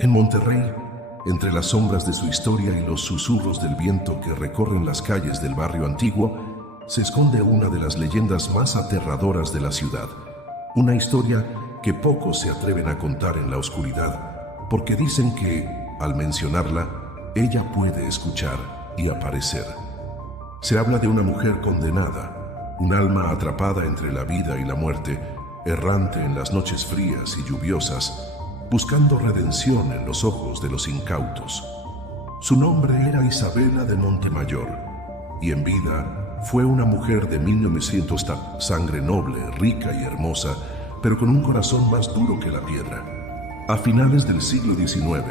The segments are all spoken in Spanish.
En Monterrey, entre las sombras de su historia y los susurros del viento que recorren las calles del barrio antiguo, se esconde una de las leyendas más aterradoras de la ciudad. Una historia que pocos se atreven a contar en la oscuridad, porque dicen que, al mencionarla, ella puede escuchar y aparecer. Se habla de una mujer condenada, un alma atrapada entre la vida y la muerte, errante en las noches frías y lluviosas, buscando redención en los ojos de los incautos. Su nombre era Isabela de Montemayor, y en vida fue una mujer de 1900, sangre noble, rica y hermosa, pero con un corazón más duro que la piedra. A finales del siglo XIX,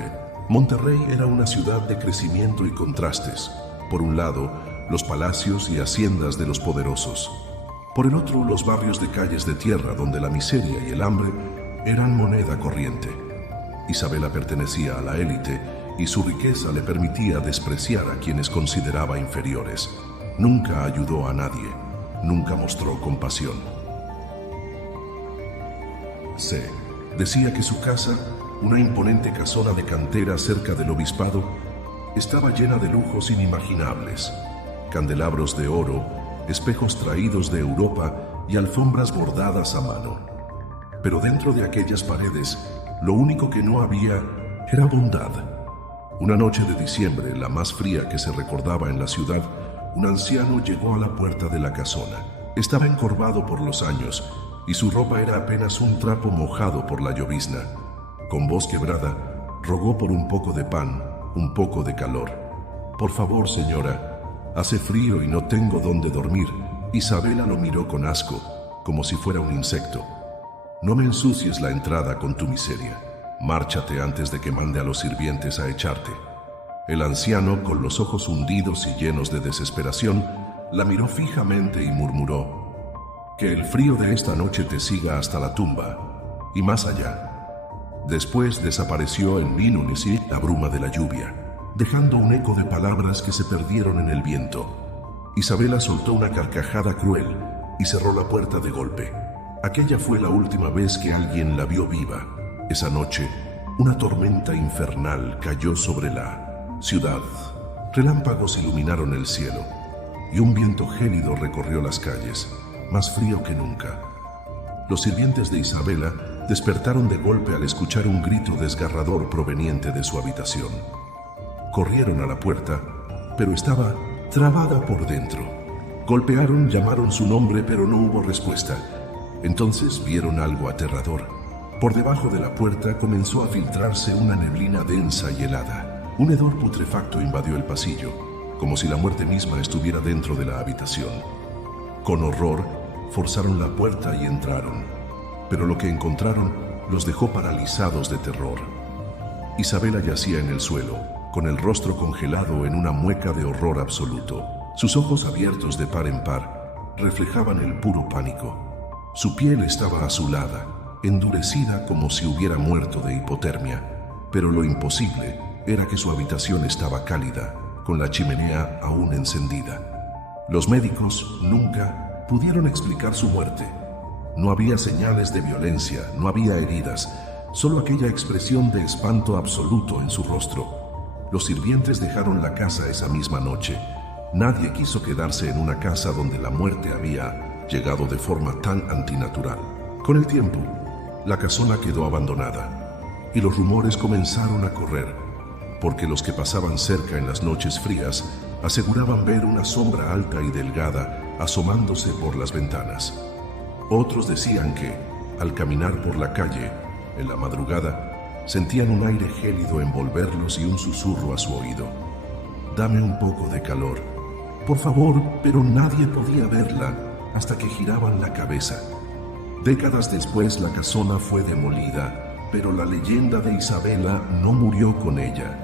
Monterrey era una ciudad de crecimiento y contrastes. Por un lado, los palacios y haciendas de los poderosos. Por el otro, los barrios de calles de tierra donde la miseria y el hambre eran moneda corriente. Isabela pertenecía a la élite y su riqueza le permitía despreciar a quienes consideraba inferiores. Nunca ayudó a nadie, nunca mostró compasión. Se decía que su casa, una imponente casona de cantera cerca del obispado, estaba llena de lujos inimaginables: candelabros de oro, espejos traídos de Europa y alfombras bordadas a mano. Pero dentro de aquellas paredes, lo único que no había era bondad. Una noche de diciembre, la más fría que se recordaba en la ciudad, un anciano llegó a la puerta de la casona. Estaba encorvado por los años y su ropa era apenas un trapo mojado por la llovizna. Con voz quebrada, rogó por un poco de pan, un poco de calor. «Por favor, señora, hace frío y no tengo dónde dormir». Isabela lo miró con asco, como si fuera un insecto. «No me ensucies la entrada con tu miseria. Márchate antes de que mande a los sirvientes a echarte». El anciano, con los ojos hundidos y llenos de desesperación, la miró fijamente y murmuró: «Que el frío de esta noche te siga hasta la tumba y más allá». Después desapareció en Vinunisi la bruma de la lluvia, dejando un eco de palabras que se perdieron en el viento. Isabela soltó una carcajada cruel y cerró la puerta de golpe. Aquella fue la última vez que alguien la vio viva. Esa noche, una tormenta infernal cayó sobre la ciudad. Relámpagos iluminaron el cielo y un viento gélido recorrió las calles, más frío que nunca. Los sirvientes de Isabela despertaron de golpe al escuchar un grito desgarrador proveniente de su habitación. Corrieron a la puerta, pero estaba trabada por dentro. Golpearon, llamaron su nombre, pero no hubo respuesta. Entonces vieron algo aterrador. Por debajo de la puerta comenzó a filtrarse una neblina densa y helada. Un hedor putrefacto invadió el pasillo, como si la muerte misma estuviera dentro de la habitación. Con horror, forzaron la puerta y entraron. Pero lo que encontraron los dejó paralizados de terror. Isabela yacía en el suelo, con el rostro congelado en una mueca de horror absoluto. Sus ojos abiertos de par en par reflejaban el puro pánico. Su piel estaba azulada, endurecida como si hubiera muerto de hipotermia. Pero lo imposible era que su habitación estaba cálida, con la chimenea aún encendida. Los médicos nunca pudieron explicar su muerte. No había señales de violencia, no había heridas, solo aquella expresión de espanto absoluto en su rostro. Los sirvientes dejaron la casa esa misma noche. Nadie quiso quedarse en una casa donde la muerte había llegado de forma tan antinatural. Con el tiempo, la casona quedó abandonada y los rumores comenzaron a correr, porque los que pasaban cerca en las noches frías aseguraban ver una sombra alta y delgada asomándose por las ventanas. Otros decían que, al caminar por la calle, en la madrugada, sentían un aire gélido envolverlos y un susurro a su oído: «Dame un poco de calor, por favor», pero nadie podía verla hasta que giraban la cabeza. Décadas después, la casona fue demolida, pero la leyenda de Isabela no murió con ella.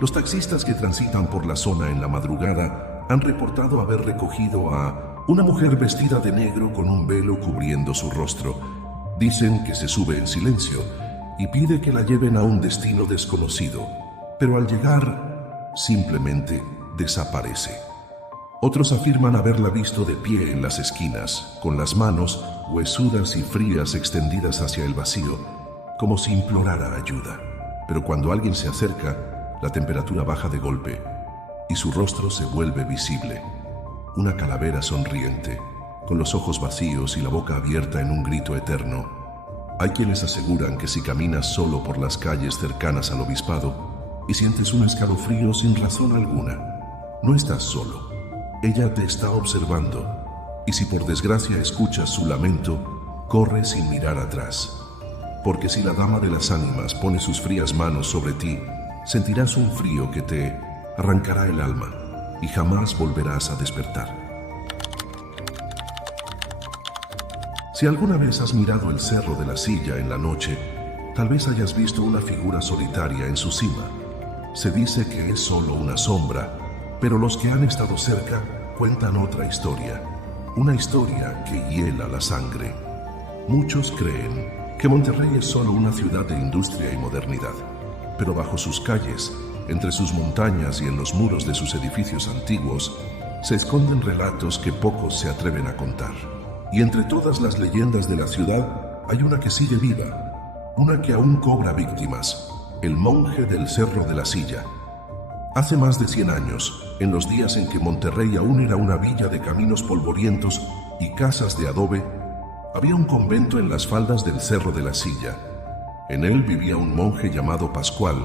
Los taxistas que transitan por la zona en la madrugada han reportado haber recogido a una mujer vestida de negro con un velo cubriendo su rostro. Dicen que se sube en silencio y pide que la lleven a un destino desconocido, pero al llegar, simplemente desaparece. Otros afirman haberla visto de pie en las esquinas, con las manos huesudas y frías extendidas hacia el vacío, como si implorara ayuda. pero cuando alguien se acerca, la temperatura baja de golpe y su rostro se vuelve visible. Una calavera sonriente, con los ojos vacíos y la boca abierta en un grito eterno. Hay quienes aseguran que si caminas solo por las calles cercanas al obispado y sientes un escalofrío sin razón alguna, no estás solo. Ella te está observando, y si por desgracia escuchas su lamento, corre sin mirar atrás. Porque si la dama de las ánimas pone sus frías manos sobre ti, sentirás un frío que te arrancará el alma y jamás volverás a despertar. Si alguna vez has mirado el Cerro de la Silla en la noche, tal vez hayas visto una figura solitaria en su cima. Se dice que es solo una sombra, pero los que han estado cerca cuentan otra historia, una historia que hiela la sangre. Muchos creen que Monterrey es solo una ciudad de industria y modernidad, pero bajo sus calles, entre sus montañas y en los muros de sus edificios antiguos, se esconden relatos que pocos se atreven a contar. Y entre todas las leyendas de la ciudad hay una que sigue viva, una que aún cobra víctimas: el monje del Cerro de la Silla. Hace más de 100 años, en los días en que Monterrey aún era una villa de caminos polvorientos y casas de adobe, había un convento en las faldas del Cerro de la Silla. En él vivía un monje llamado Pascual,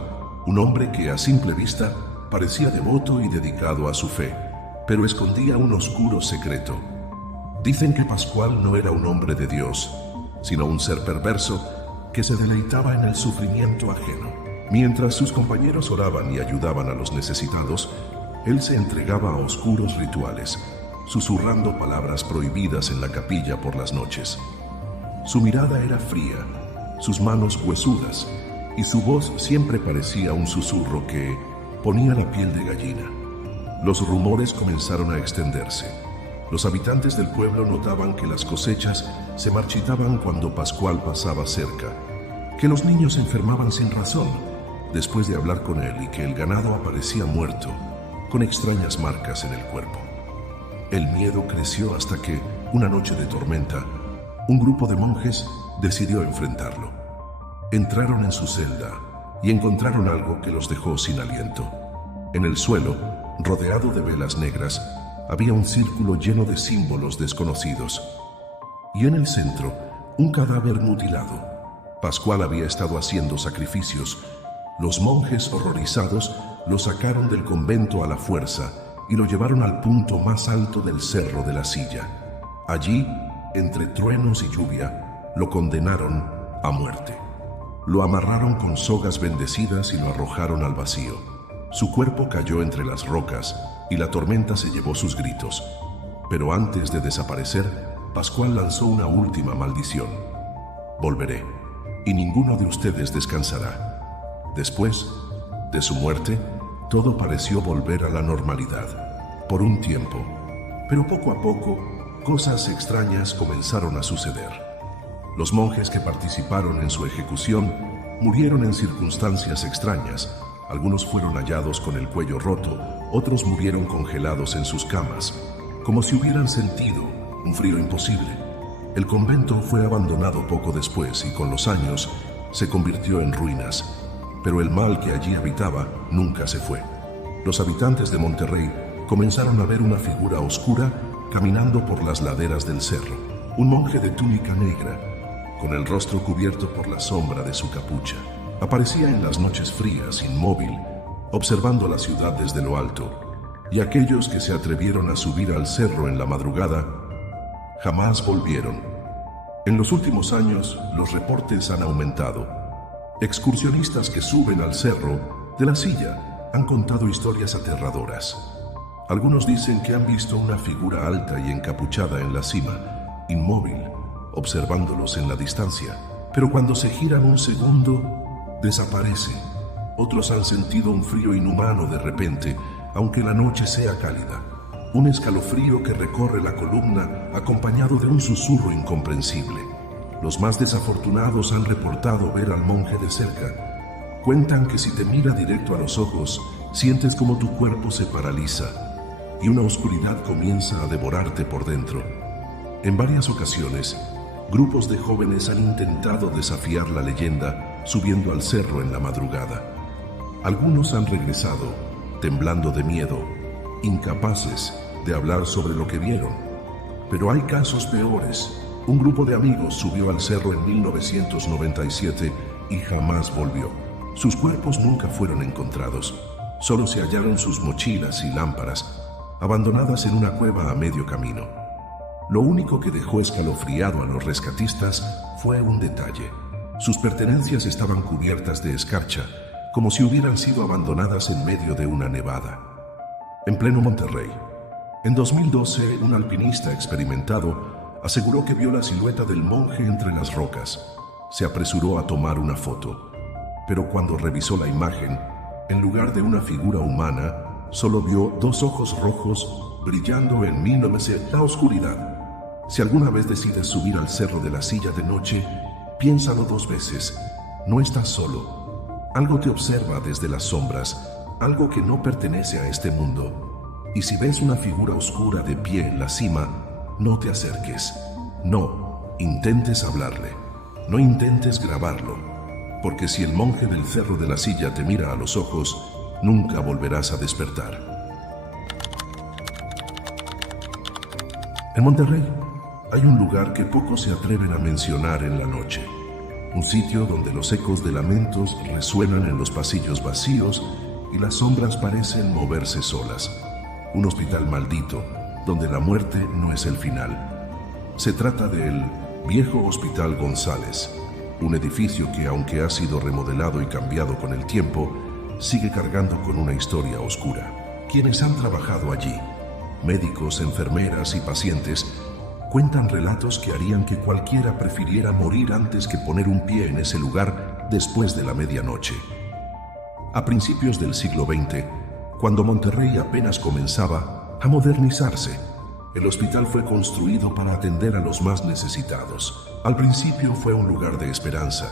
un hombre que a simple vista parecía devoto y dedicado a su fe, pero escondía un oscuro secreto. Dicen que Pascual no era un hombre de Dios, sino un ser perverso que se deleitaba en el sufrimiento ajeno. Mientras sus compañeros oraban y ayudaban a los necesitados, él se entregaba a oscuros rituales, susurrando palabras prohibidas en la capilla por las noches. Su mirada era fría, sus manos huesudas, y su voz siempre parecía un susurro que ponía la piel de gallina. Los rumores comenzaron a extenderse. Los habitantes del pueblo notaban que las cosechas se marchitaban cuando Pascual pasaba cerca, que los niños se enfermaban sin razón después de hablar con él y que el ganado aparecía muerto, con extrañas marcas en el cuerpo. El miedo creció hasta que, una noche de tormenta, un grupo de monjes decidió enfrentarlo. Entraron en su celda y encontraron algo que los dejó sin aliento. En el suelo, rodeado de velas negras, había un círculo lleno de símbolos desconocidos. Y en el centro, un cadáver mutilado. Pascual había estado haciendo sacrificios. Los monjes, horrorizados, lo sacaron del convento a la fuerza y lo llevaron al punto más alto del Cerro de la Silla. Allí, entre truenos y lluvia, lo condenaron a muerte. Lo amarraron con sogas bendecidas y lo arrojaron al vacío. Su cuerpo cayó entre las rocas y la tormenta se llevó sus gritos. Pero antes de desaparecer, Pascual lanzó una última maldición: volveré, y ninguno de ustedes descansará. Después de su muerte, todo pareció volver a la normalidad, por un tiempo. Pero poco a poco, cosas extrañas comenzaron a suceder. Los monjes que participaron en su ejecución murieron en circunstancias extrañas. Algunos fueron hallados con el cuello roto, otros murieron congelados en sus camas, como si hubieran sentido un frío imposible. El convento fue abandonado poco después y con los años se convirtió en ruinas, pero el mal que allí habitaba nunca se fue. Los habitantes de Monterrey comenzaron a ver una figura oscura caminando por las laderas del cerro, un monje de túnica negra, con el rostro cubierto por la sombra de su capucha. Aparecía en las noches frías, inmóvil, observando la ciudad desde lo alto, y aquellos que se atrevieron a subir al cerro en la madrugada jamás volvieron. En los últimos años, los reportes han aumentado. Excursionistas que suben al Cerro de la Silla han contado historias aterradoras. Algunos dicen que han visto una figura alta y encapuchada en la cima, inmóvil, observándolos en la distancia, pero cuando se giran un segundo, desaparece. Otros han sentido un frío inhumano de repente, aunque la noche sea cálida. Un escalofrío que recorre la columna acompañado de un susurro incomprensible. Los más desafortunados han reportado ver al monje de cerca. Cuentan que si te mira directo a los ojos, sientes como tu cuerpo se paraliza y una oscuridad comienza a devorarte por dentro. En varias ocasiones, grupos de jóvenes han intentado desafiar la leyenda subiendo al cerro en la madrugada. Algunos han regresado, temblando de miedo, incapaces de hablar sobre lo que vieron. Pero hay casos peores. Un grupo de amigos subió al cerro en 1997 y jamás volvió. Sus cuerpos nunca fueron encontrados. Solo se hallaron sus mochilas y lámparas, abandonadas en una cueva a medio camino. Lo único que dejó escalofriado a los rescatistas fue un detalle. Sus pertenencias estaban cubiertas de escarcha, como si hubieran sido abandonadas en medio de una nevada. En pleno Monterrey. En 2012, un alpinista experimentado aseguró que vio la silueta del monje entre las rocas. Se apresuró a tomar una foto, pero cuando revisó la imagen, en lugar de una figura humana, solo vio dos ojos rojos brillando en la oscuridad. Si alguna vez decides subir al Cerro de la Silla de noche, piénsalo 2 veces. No estás solo. Algo te observa desde las sombras, algo que no pertenece a este mundo. Y si ves una figura oscura de pie en la cima, no te acerques. No intentes hablarle. No intentes grabarlo. Porque si el monje del Cerro de la Silla te mira a los ojos, nunca volverás a despertar. En Monterrey hay un lugar que pocos se atreven a mencionar en la noche. Un sitio donde los ecos de lamentos resuenan en los pasillos vacíos y las sombras parecen moverse solas. Un hospital maldito, donde la muerte no es el final. Se trata del Viejo Hospital González, un edificio que, aunque ha sido remodelado y cambiado con el tiempo, sigue cargando con una historia oscura. Quienes han trabajado allí, médicos, enfermeras y pacientes, cuentan relatos que harían que cualquiera prefiriera morir antes que poner un pie en ese lugar después de la medianoche. A principios del siglo XX, cuando Monterrey apenas comenzaba a modernizarse, el hospital fue construido para atender a los más necesitados. Al principio fue un lugar de esperanza,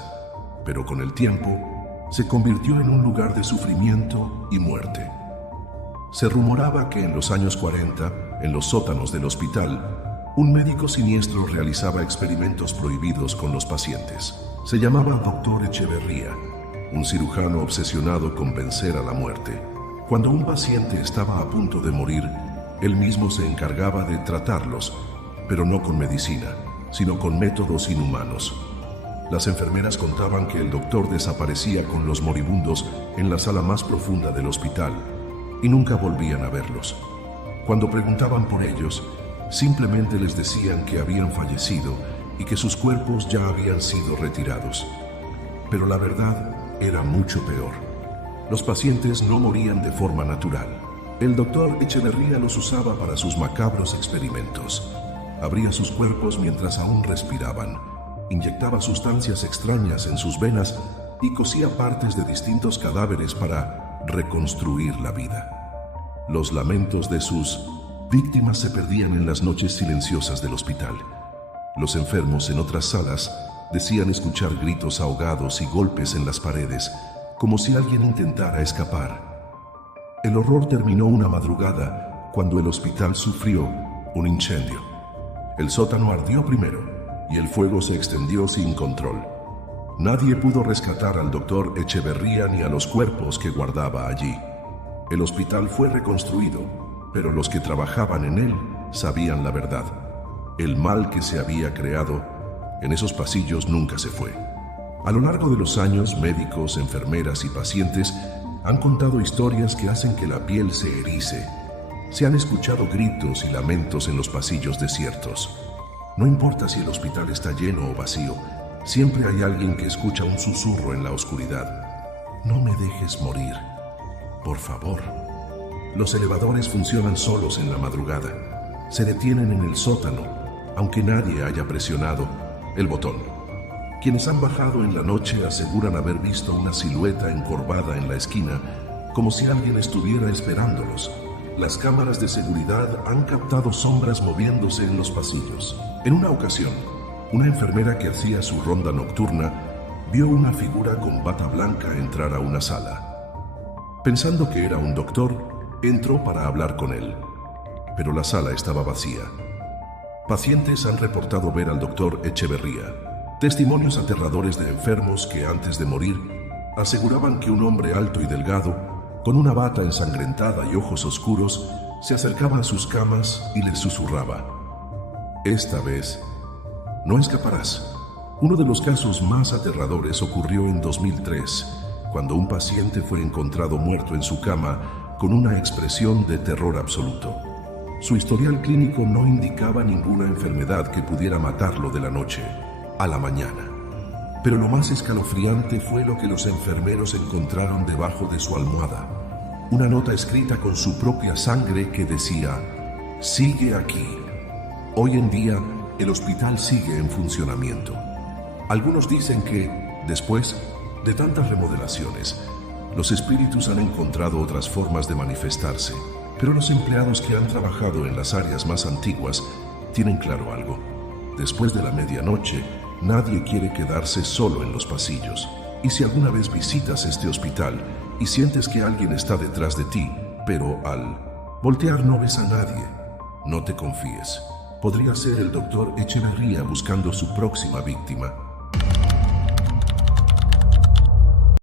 pero con el tiempo se convirtió en un lugar de sufrimiento y muerte. Se rumoraba que en los años 40, en los sótanos del hospital, un médico siniestro realizaba experimentos prohibidos con los pacientes. Se llamaba Dr. Echeverría, un cirujano obsesionado con vencer a la muerte. Cuando un paciente estaba a punto de morir, él mismo se encargaba de tratarlos, pero no con medicina, sino con métodos inhumanos. Las enfermeras contaban que el doctor desaparecía con los moribundos en la sala más profunda del hospital y nunca volvían a verlos. Cuando preguntaban por ellos, simplemente les decían que habían fallecido y que sus cuerpos ya habían sido retirados. Pero la verdad era mucho peor. Los pacientes no morían de forma natural. El doctor Echeverría los usaba para sus macabros experimentos. Abría sus cuerpos mientras aún respiraban, inyectaba sustancias extrañas en sus venas y cosía partes de distintos cadáveres para reconstruir la vida. Los lamentos de sus víctimas se perdían en las noches silenciosas del hospital. Los enfermos en otras salas decían escuchar gritos ahogados y golpes en las paredes, como si alguien intentara escapar. El horror terminó una madrugada cuando el hospital sufrió un incendio. El sótano ardió primero y el fuego se extendió sin control. Nadie pudo rescatar al doctor Echeverría ni a los cuerpos que guardaba allí. El hospital fue reconstruido, pero los que trabajaban en él sabían la verdad. El mal que se había creado en esos pasillos nunca se fue. A lo largo de los años, médicos, enfermeras y pacientes han contado historias que hacen que la piel se erice. Se han escuchado gritos y lamentos en los pasillos desiertos. No importa si el hospital está lleno o vacío, siempre hay alguien que escucha un susurro en la oscuridad. No me dejes morir, por favor. Los elevadores funcionan solos en la madrugada. Se detienen en el sótano, aunque nadie haya presionado el botón. Quienes han bajado en la noche aseguran haber visto una silueta encorvada en la esquina, como si alguien estuviera esperándolos. Las cámaras de seguridad han captado sombras moviéndose en los pasillos. En una ocasión, una enfermera que hacía su ronda nocturna vio una figura con bata blanca entrar a una sala. Pensando que era un doctor, entró para hablar con él, pero la sala estaba vacía. Pacientes han reportado ver al doctor Echeverría. Testimonios aterradores de enfermos que antes de morir aseguraban que un hombre alto y delgado, con una bata ensangrentada y ojos oscuros, se acercaba a sus camas y les susurraba: «Esta vez no escaparás». Uno de los casos más aterradores ocurrió en 2003, cuando un paciente fue encontrado muerto en su cama con una expresión de terror absoluto. Su historial clínico no indicaba ninguna enfermedad que pudiera matarlo de la noche a la mañana. Pero lo más escalofriante fue lo que los enfermeros encontraron debajo de su almohada. Una nota escrita con su propia sangre que decía: «Sigue aquí». Hoy en día, el hospital sigue en funcionamiento. Algunos dicen que, después de tantas remodelaciones, los espíritus han encontrado otras formas de manifestarse, pero los empleados que han trabajado en las áreas más antiguas tienen claro algo. Después de la medianoche, nadie quiere quedarse solo en los pasillos. Y si alguna vez visitas este hospital y sientes que alguien está detrás de ti, pero al voltear no ves a nadie, no te confíes. Podría ser el doctor Echeverría buscando su próxima víctima.